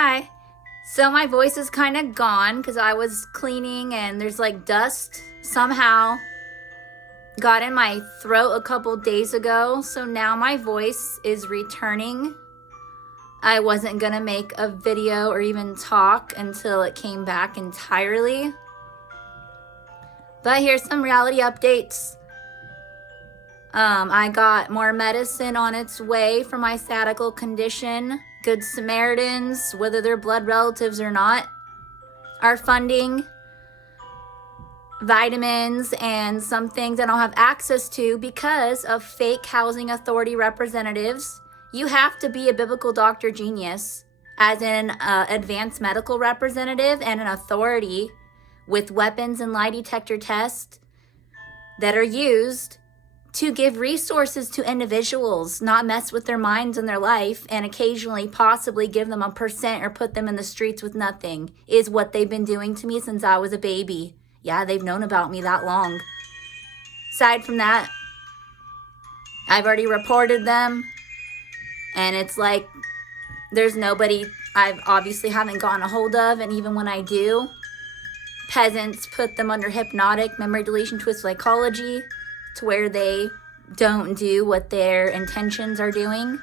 Hi. So my voice is kind of gone because I was cleaning and there's like dust somehow got in my throat a couple days ago. So now my voice is returning. I wasn't going to make a video or even talk until it came back entirely. But here's some reality updates. I got more medicine on its way for my sciatica condition. Good Samaritans, whether they're blood relatives or not, are funding vitamins and some things I don't have access to because of fake housing authority representatives. You have to be a biblical doctor genius as an advanced medical representative and an authority with weapons and lie detector tests that are used to give resources to individuals, not mess with their minds and their life, and occasionally possibly give them 1% or put them in the streets with nothing, is what they've been doing to me since I was a baby. Yeah, they've known about me that long. Aside from that, I've already reported them, and it's like there's nobody I've obviously haven't gotten a hold of, and even when I do, peasants put them under hypnotic memory deletion twist psychology to where they don't do what their intentions are doing,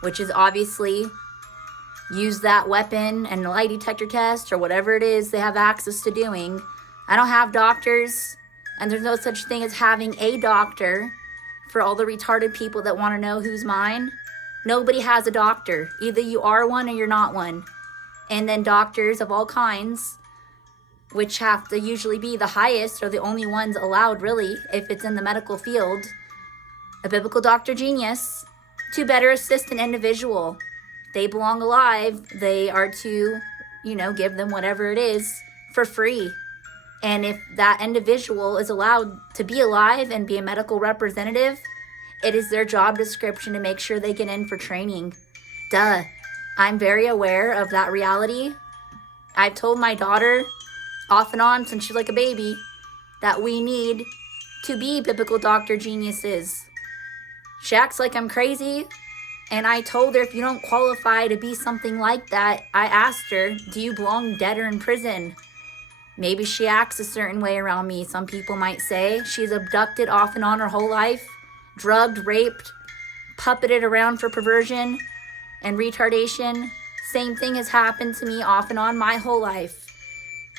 which is obviously use that weapon and lie detector test or whatever it is they have access to doing. I don't have doctors, and there's no such thing as having a doctor for all the retarded people that want to know who's mine. Nobody has a doctor. Either you are one or you're not one. And then doctors of all kinds, which have to usually be the highest or the only ones allowed, really, if it's in the medical field, a biblical doctor genius, to better assist an individual. They belong alive. They are to, give them whatever it is for free. And if that individual is allowed to be alive and be a medical representative, it is their job description to make sure they get in for training. Duh. I'm very aware of that reality. I've told my daughter off and on since she's like a baby that we need to be biblical doctor geniuses. She acts like I'm crazy, and I told her if you don't qualify to be something like that, I asked her, do you belong dead or in prison? Maybe she acts a certain way around me, some people might say. She's abducted off and on her whole life, drugged, raped, puppeted around for perversion and retardation. Same thing has happened to me off and on my whole life.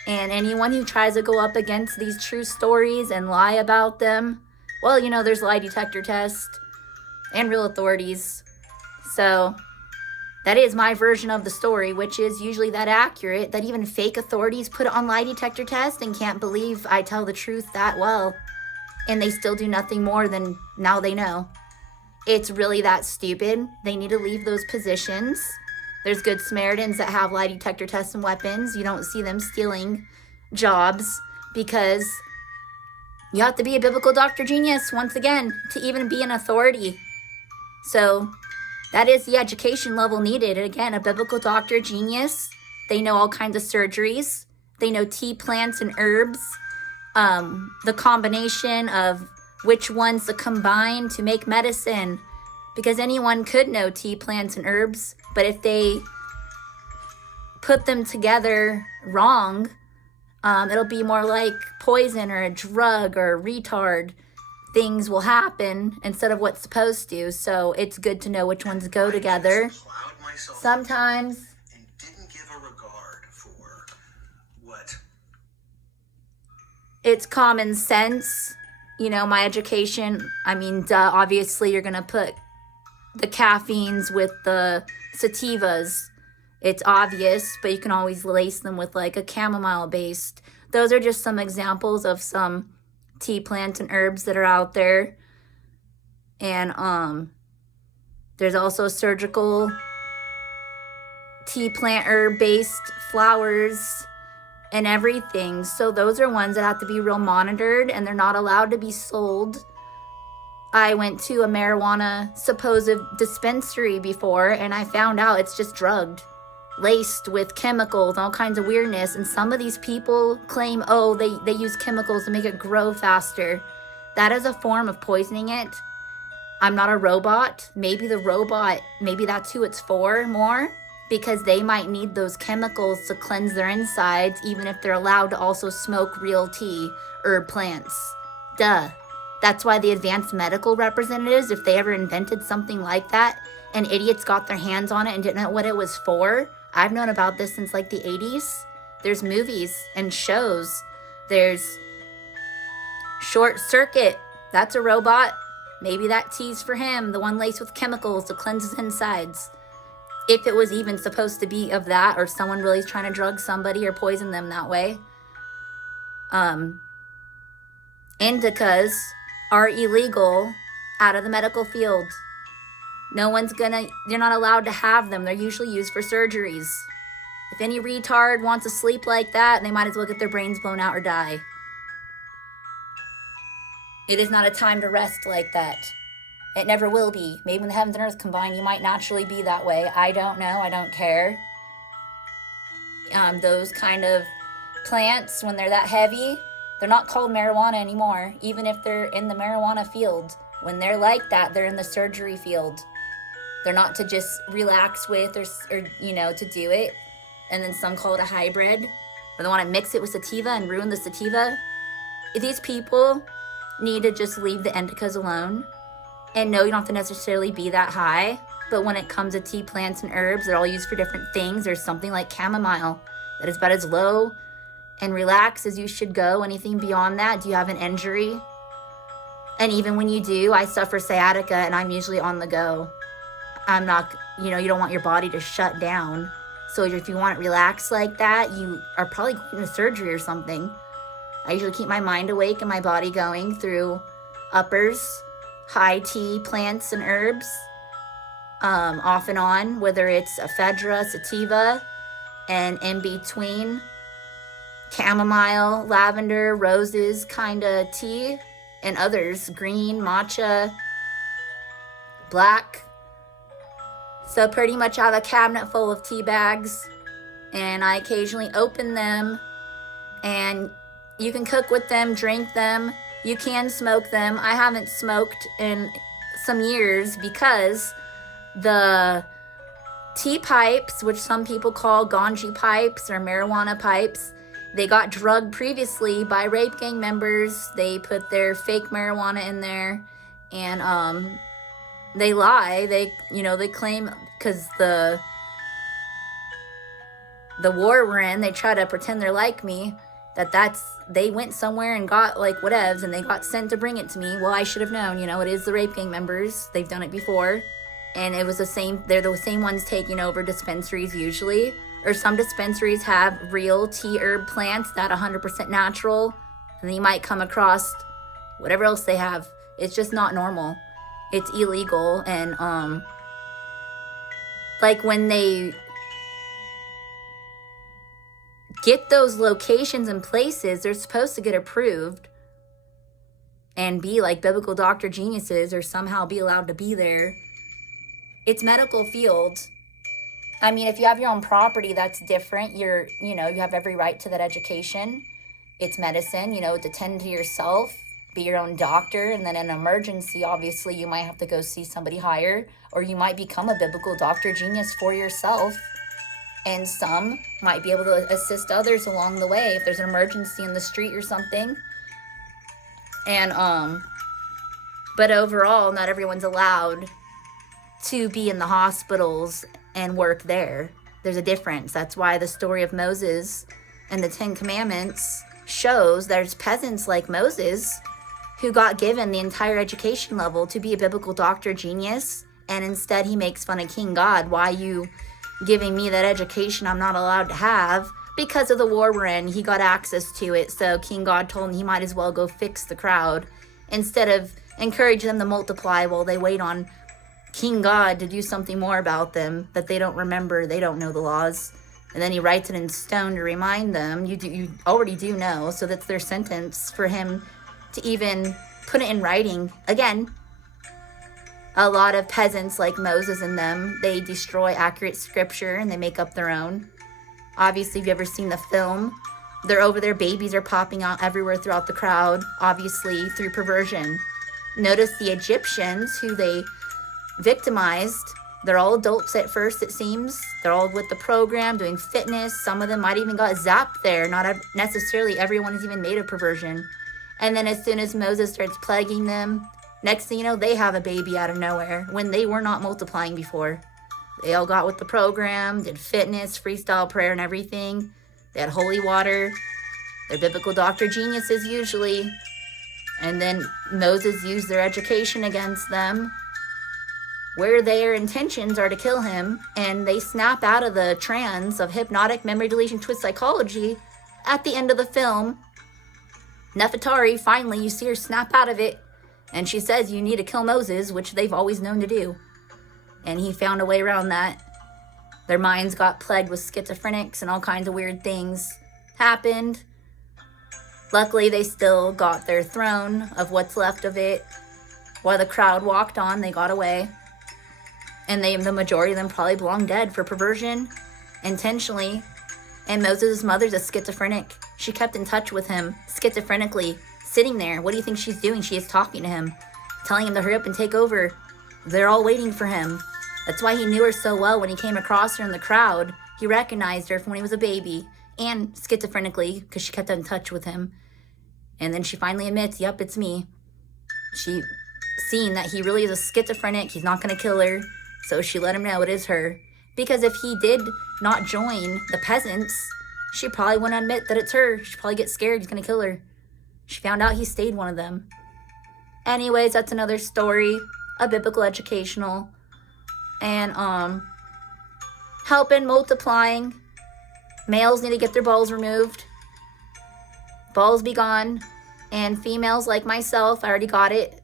And anyone who tries to go up against these true stories and lie about them, well, there's lie detector tests and real authorities. So that is my version of the story, which is usually that accurate that even fake authorities put it on lie detector tests and can't believe I tell the truth that well. And they still do nothing more than now they know. It's really that stupid. They need to leave those positions. There's good Samaritans that have lie detector tests and weapons. You don't see them stealing jobs because you have to be a biblical doctor genius, once again, to even be an authority. So that is the education level needed. Again, a biblical doctor genius. They know all kinds of surgeries. They know tea plants and herbs. The combination of which ones to combine to make medicine. Because anyone could know tea plants and herbs, but if they put them together wrong, it'll be more like poison or a drug or a retard. Things will happen instead of what's supposed to. So it's good to know which ones go together. Sometimes and didn't give a regard for what it's common sense. My education, obviously you're going to put the caffeines with the sativas. It's obvious, but you can always lace them with like a chamomile based. Those are just some examples of some tea plants and herbs that are out there. And there's also surgical tea plant herb based flowers and everything. So those are ones that have to be real monitored, and they're not allowed to be sold. I went to a marijuana supposed dispensary before, and I found out it's just drugged, laced with chemicals, all kinds of weirdness. And some of these people claim, they use chemicals to make it grow faster. That is a form of poisoning it. I'm not a robot. Maybe the robot, maybe that's who it's for more. because they might need those chemicals to cleanse their insides, even if they're allowed to also smoke real tea, herb plants. Duh. That's why the advanced medical representatives, if they ever invented something like that and idiots got their hands on it and didn't know what it was for, I've known about this since like the 80s. There's movies and shows. There's Short Circuit. That's a robot. Maybe that tea's for him, the one laced with chemicals to cleanse his insides. If it was even supposed to be of that, or someone really is trying to drug somebody or poison them that way. Indicas are illegal out of the medical field. You're not allowed to have them. They're usually used for surgeries. If any retard wants to sleep like that, they might as well get their brains blown out or die. It is not a time to rest like that. It never will be. Maybe when the heavens and earth combine, you might naturally be that way. I don't know. I don't care. Those kind of plants, when they're that heavy, they're not called marijuana anymore, even if they're in the marijuana field. When they're like that, they're in the surgery field. They're not to just relax with or to do it. And then some call it a hybrid. Or they want to mix it with sativa and ruin the sativa. These people need to just leave the indicas alone. And no, you don't have to necessarily be that high. But when it comes to tea plants and herbs, they're all used for different things. There's something like chamomile that is about as low and relaxed as you should go. Anything beyond that, do you have an injury? And even when you do, I suffer sciatica and I'm usually on the go. I'm not, you don't want your body to shut down. So if you want it relaxed like that, you are probably going to surgery or something. I usually keep my mind awake and my body going through uppers, high tea plants and herbs, off and on, whether it's ephedra, sativa, and in between, chamomile, lavender, roses kind of tea, and others, green, matcha, black. So pretty much I have a cabinet full of tea bags, and I occasionally open them, and you can cook with them, drink them, you can smoke them. I haven't smoked in some years because the tea pipes, which some people call ganji pipes or marijuana pipes, they got drugged previously by rape gang members. They put their fake marijuana in there, and they lie. They claim, because the war we're in, they try to pretend they're like me, they went somewhere and got like whatevs, and they got sent to bring it to me. Well, I should have known, it is the rape gang members. They've done it before, and it was they're the same ones taking over dispensaries usually, or some dispensaries have real tea herb plants that 100% natural, and then you might come across whatever else they have. It's just not normal. It's illegal, and like when they get those locations and places, they're supposed to get approved and be like biblical doctor geniuses or somehow be allowed to be there. It's medical field. I mean, if you have your own property, that's different. You have every right to that education. It's medicine, to tend to yourself, be your own doctor, and then in an emergency, obviously, you might have to go see somebody higher, or you might become a biblical doctor genius for yourself. And some might be able to assist others along the way if there's an emergency in the street or something. And but overall, not everyone's allowed to be in the hospitals and work there. There's a difference. That's why the story of Moses and the 10 Commandments shows there's peasants like Moses who got given the entire education level to be a biblical doctor genius, and instead he makes fun of King God. Why you giving me that education I'm not allowed to have? Because of the war we're in, he got access to it, so King God told him he might as well go fix the crowd instead of encourage them to multiply while they wait on King God to do something more about them that they don't remember. They don't know the laws. And then he writes it in stone to remind them. You already do know, so that's their sentence for him to even put it in writing. Again, a lot of peasants like Moses and them, they destroy accurate scripture and they make up their own. Obviously, if you've ever seen the film, they're over there, babies are popping out everywhere throughout the crowd, obviously through perversion. Notice the Egyptians, who they victimized, They're all adults at first, it seems. They're all with the program, doing fitness. Some of them might even got zapped there. Not necessarily everyone is even made of perversion. And then as soon as Moses starts plaguing them, next thing you know, they have a baby out of nowhere when they were not multiplying before. They all got with the program, did fitness, freestyle prayer, and everything. They had holy water. They're biblical doctor geniuses usually. And then Moses used their education against them, where their intentions are to kill him, and they snap out of the trance of hypnotic memory deletion twist psychology at the end of the film. Nefertari, finally, you see her snap out of it, and she says you need to kill Moses, which they've always known to do. And he found a way around that. Their minds got plagued with schizophrenics and all kinds of weird things happened. Luckily, they still got their throne of what's left of it. While the crowd walked on, they got away. And the majority of them probably belong dead for perversion, intentionally. And Moses' mother's a schizophrenic. She kept in touch with him, schizophrenically, sitting there. What do you think she's doing? She is talking to him, telling him to hurry up and take over. They're all waiting for him. That's why he knew her so well when he came across her in the crowd. He recognized her from when he was a baby, and schizophrenically, because she kept in touch with him. And then she finally admits, yep, it's me. She seen that he really is a schizophrenic. He's not going to kill her. So she let him know it is her. Because if he did not join the peasants, she probably wouldn't admit that it's her. She'd probably get scared. He's going to kill her. She found out he stayed one of them. Anyways, that's another story. A biblical educational. And, helping, multiplying. Males need to get their balls removed. Balls be gone. And females like myself, I already got it.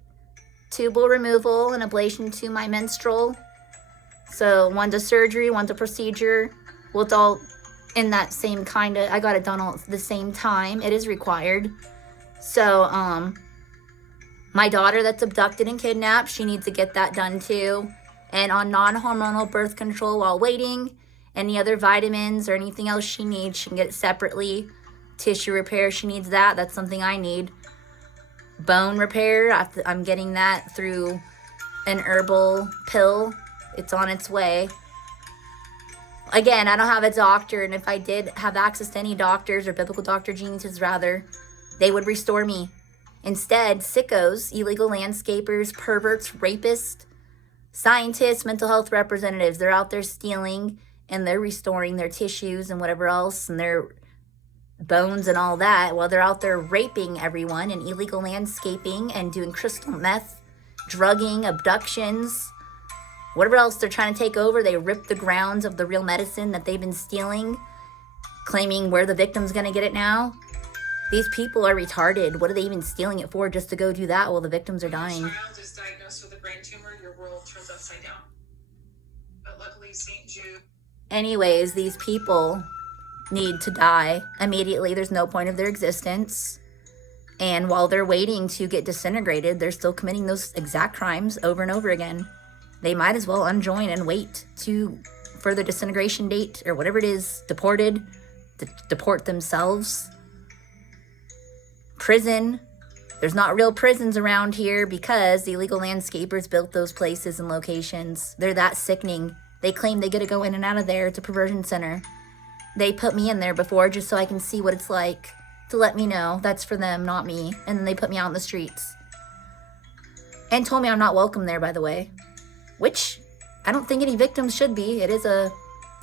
Tubal removal and ablation to my menstrual. So one's a surgery, one's a procedure. Well, it's all in that same kind of, I got it done all at the same time. It is required. So, my daughter that's abducted and kidnapped, she needs to get that done too. And on non-hormonal birth control while waiting, any other vitamins or anything else she needs, she can get it separately. Tissue repair, she needs that. That's something I need. Bone repair, I'm getting that through an herbal pill. It's on its way. Again, I don't have a doctor, and if I did have access to any doctors or biblical doctor geniuses rather, they would restore me. Instead, sickos, illegal landscapers, perverts, rapists, scientists, mental health representatives, they're out there stealing, and they're restoring their tissues and whatever else, and their bones and all that, while they're out there raping everyone and illegal landscaping and doing crystal meth, drugging, abductions, whatever else they're trying to take over. They rip the grounds of the real medicine that they've been stealing, claiming we're the victim's going to get it now. These people are retarded. What are they even stealing it for? Just to go do that while the victims are dying. Your child is diagnosed with a brain tumor, your world turns upside down. But luckily, St. Jude. Anyways, these people need to die immediately. There's no point of their existence. And while they're waiting to get disintegrated, they're still committing those exact crimes over and over again. They might as well unjoin and wait to further disintegration date or whatever it is, deported, deport themselves. Prison. There's not real prisons around here because the illegal landscapers built those places and locations. They're that sickening. They claim they get to go in and out of there. It's a perversion center. They put me in there before just so I can see what it's like, to let me know that's for them, not me. And then they put me out in the streets. And told me I'm not welcome there, by the way. Which I don't think any victims should be. It is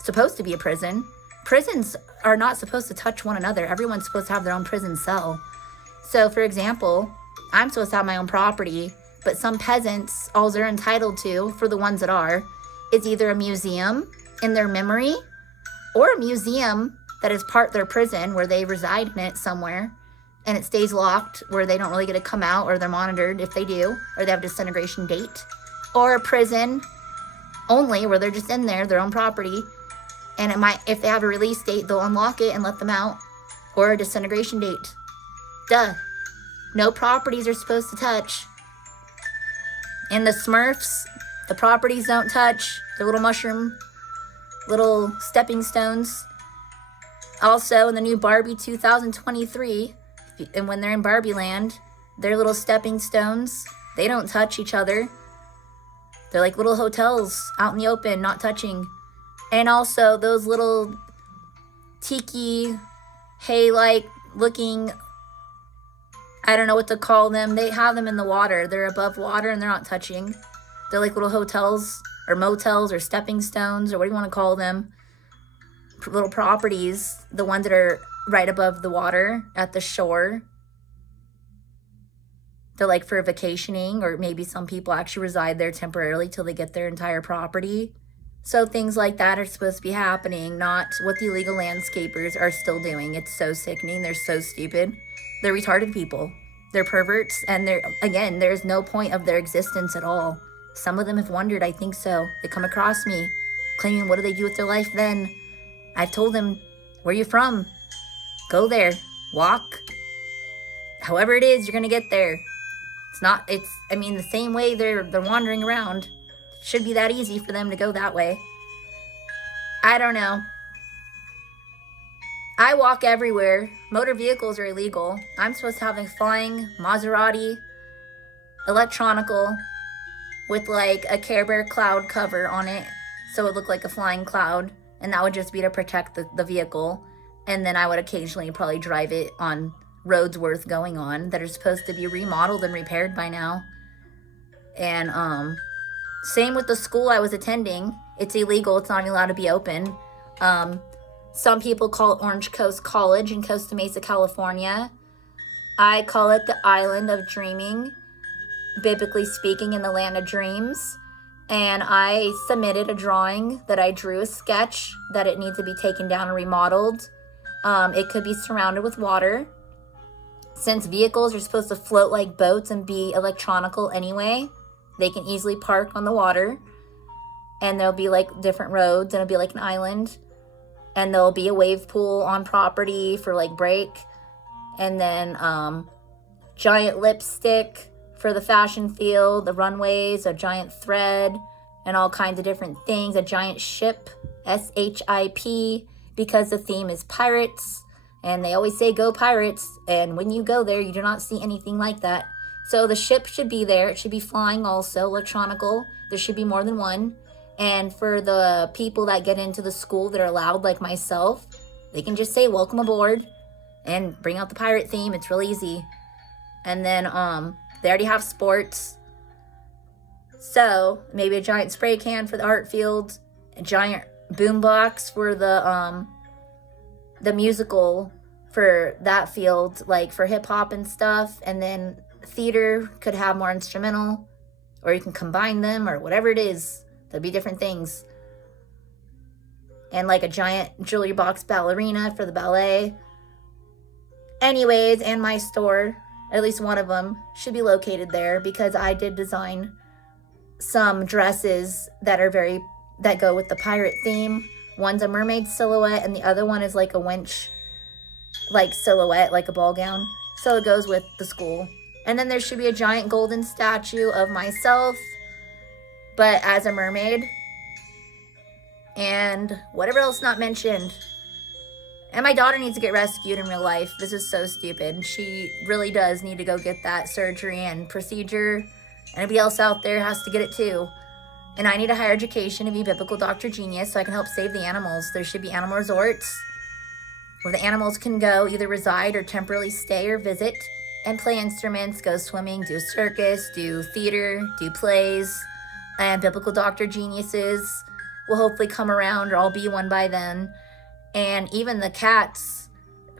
supposed to be a prison. Prisons are not supposed to touch one another. Everyone's supposed to have their own prison cell. So, for example, I'm supposed to have my own property, but some peasants, all they're entitled to, for the ones that are, is either a museum in their memory or a museum that is part their prison where they reside in it somewhere and it stays locked where they don't really get to come out, or they're monitored if they do, or they have a disintegration date. Or a prison only where they're just in there, their own property, and it might, if they have a release date, they'll unlock it and let them out, or a disintegration date. Duh. No properties are supposed to touch. In the Smurfs, the properties don't touch. The little mushroom, little stepping stones. Also, in the new Barbie 2023, and when they're in Barbie Land, their little stepping stones, they don't touch each other. They're like little hotels out in the open, not touching. And also those little tiki, hay-like looking, I don't know what to call them. They have them in the water. They're above water and they're not touching. They're like little hotels or motels or stepping stones or what do you want to call them? Little properties, the ones that are right above the water at the shore. They're like for vacationing, or maybe some people actually reside there temporarily till they get their entire property. So things like that are supposed to be happening, not what the illegal landscapers are still doing. It's so sickening. They're so stupid. They're retarded people. They're perverts, and again, there's no point of their existence at all. Some of them have wondered, I think so. They come across me claiming, what do they do with their life then? I've told them, where you from? Go there. Walk. However it is, you're going to get there. I mean, the same way they're wandering around. Should be that easy for them to go that way. I don't know. I walk everywhere. Motor vehicles are illegal. I'm supposed to have a flying Maserati, electronical, with like a Care Bear cloud cover on it. So it looked like a flying cloud. And that would just be to protect the vehicle. And then I would occasionally probably drive it on roads worth going on that are supposed to be remodeled and repaired by now. And same with the school I was attending. It's illegal. It's not even allowed to be open. Some people call it Orange Coast College in Costa Mesa, California. I call it the Island of Dreaming, biblically speaking, in the land of dreams. And I submitted a drawing that I drew, a sketch that it needs to be taken down and remodeled. It could be surrounded with water. Since vehicles are supposed to float like boats and be electronical anyway, they can easily park on the water. And there'll be like different roads and it'll be like an island. And there'll be a wave pool on property for like break. And then giant lipstick for the fashion field, the runways, a giant thread, and all kinds of different things. A giant ship, S-H-I-P, because the theme is pirates. And they always say, go pirates. And when you go there, you do not see anything like that. So the ship should be there. It should be flying also, electronical. There should be more than one. And for the people that get into the school that are allowed, like myself, they can just say, welcome aboard, and bring out the pirate theme. It's real easy. And then they already have sports. So maybe a giant spray can for the art field, a giant boombox for the musical for that field, like for hip hop and stuff. And then theater could have more instrumental, or you can combine them, or whatever it is. There'll be different things. And like a giant jewelry box ballerina for the ballet. Anyways, and my store, at least one of them, should be located there because I did design some dresses that go with the pirate theme. One's a mermaid silhouette and the other one is like a winch like silhouette, like a ball gown. So it goes with the school. And then there should be a giant golden statue of myself, but as a mermaid. And whatever else not mentioned. And my daughter needs to get rescued in real life. This is so stupid. She really does need to go get that surgery and procedure. Anybody else out there has to get it too. And I need a higher education to be biblical Dr. Genius so I can help save the animals. There should be animal resorts where the animals can go either reside or temporarily stay or visit and play instruments, go swimming, do circus, do theater, do plays. And biblical Dr. Geniuses will hopefully come around, or I'll be one by then. And even the cats,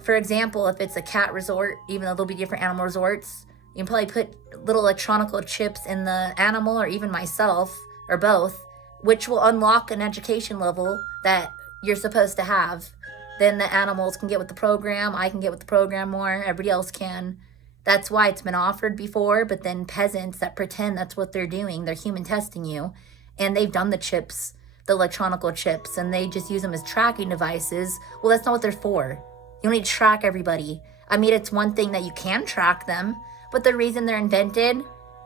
for example, if it's a cat resort, even though there'll be different animal resorts, you can probably put little electronical chips in the animal, or even myself, or both, which will unlock an education level that you're supposed to have. Then the animals can get with the program, I can get with the program more, everybody else can. That's why it's been offered before, but then peasants that pretend that's what they're doing, they're human testing you, and they've done the chips, the electronical chips, and they just use them as tracking devices. Well, that's not what they're for. You don't need to track everybody. I mean, it's one thing that you can track them, but the reason they're invented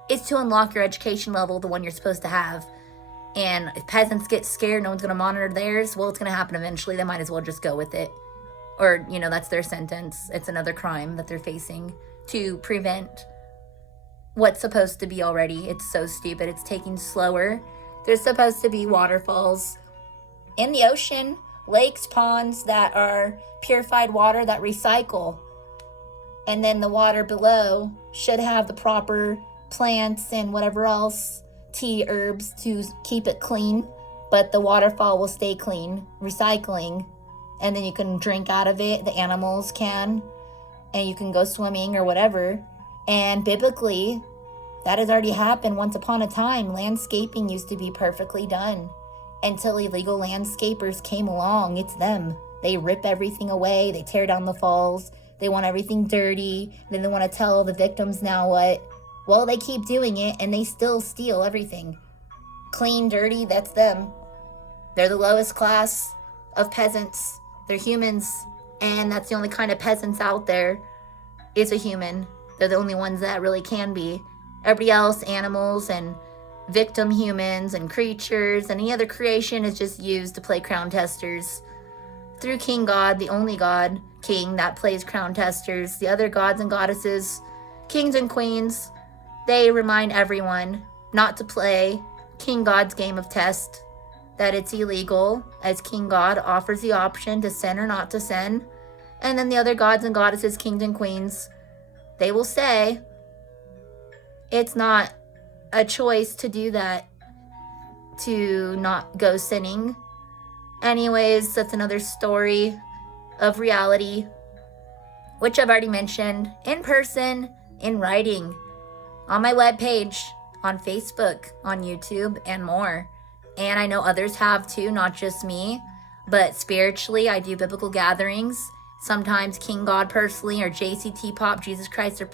is to unlock your education level, the one you're supposed to have. And if peasants get scared, no one's going to monitor theirs, well, it's going to happen eventually. They might as well just go with it. Or, that's their sentence. It's another crime that they're facing to prevent what's supposed to be already. It's so stupid. It's taking slower There's supposed to be waterfalls in the ocean, lakes, ponds that are purified water that recycle. And then the water below should have the proper plants and whatever else, tea, herbs to keep it clean. But the waterfall will stay clean, recycling. And then you can drink out of it, the animals can. And you can go swimming or whatever. And biblically, that has already happened once upon a time. Landscaping used to be perfectly done. Until illegal landscapers came along. It's them. They rip everything away. They tear down the falls. They want everything dirty. Then they want to tell the victims now what? Well, they keep doing it and they still steal everything. Clean, dirty, that's them. They're the lowest class of peasants. They're humans. And that's the only kind of peasants out there is a human. They're the only ones that really can be. Everybody else, animals and victim humans and creatures, any other creation is just used to play crown testers. Through King God, the only God, King, that plays crown testers. The other gods and goddesses, kings and queens, they remind everyone not to play King God's game of test, that it's illegal, as King God offers the option to sin or not to sin. And then the other gods and goddesses, kings and queens, they will say it's not a choice to do that, to not go sinning. Anyways, that's another story of reality, which I've already mentioned in person, in writing, on my webpage, on Facebook, on YouTube, and more. And I know others have too, not just me. But spiritually, I do biblical gatherings. Sometimes King God personally, or JCT Pop, Jesus Christ, or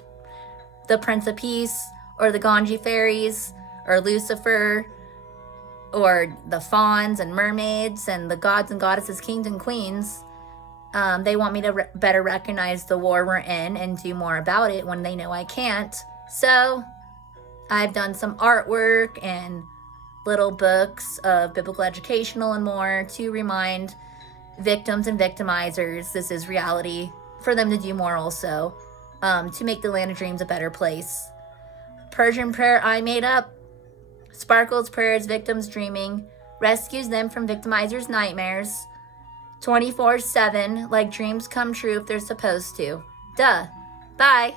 the Prince of Peace, or the Ganji Fairies, or Lucifer, or the fauns and mermaids, and the gods and goddesses, kings and queens. They want me to better recognize the war we're in and do more about it when they know I can't. So I've done some artwork and little books of biblical educational and more to remind victims and victimizers this is reality, for them to do more also, to make the land of dreams a better place. Persian prayer I made up. Sparkles prayers victims dreaming, rescues them from victimizers' nightmares 24/7, like dreams come true if they're supposed to. Duh. Bye.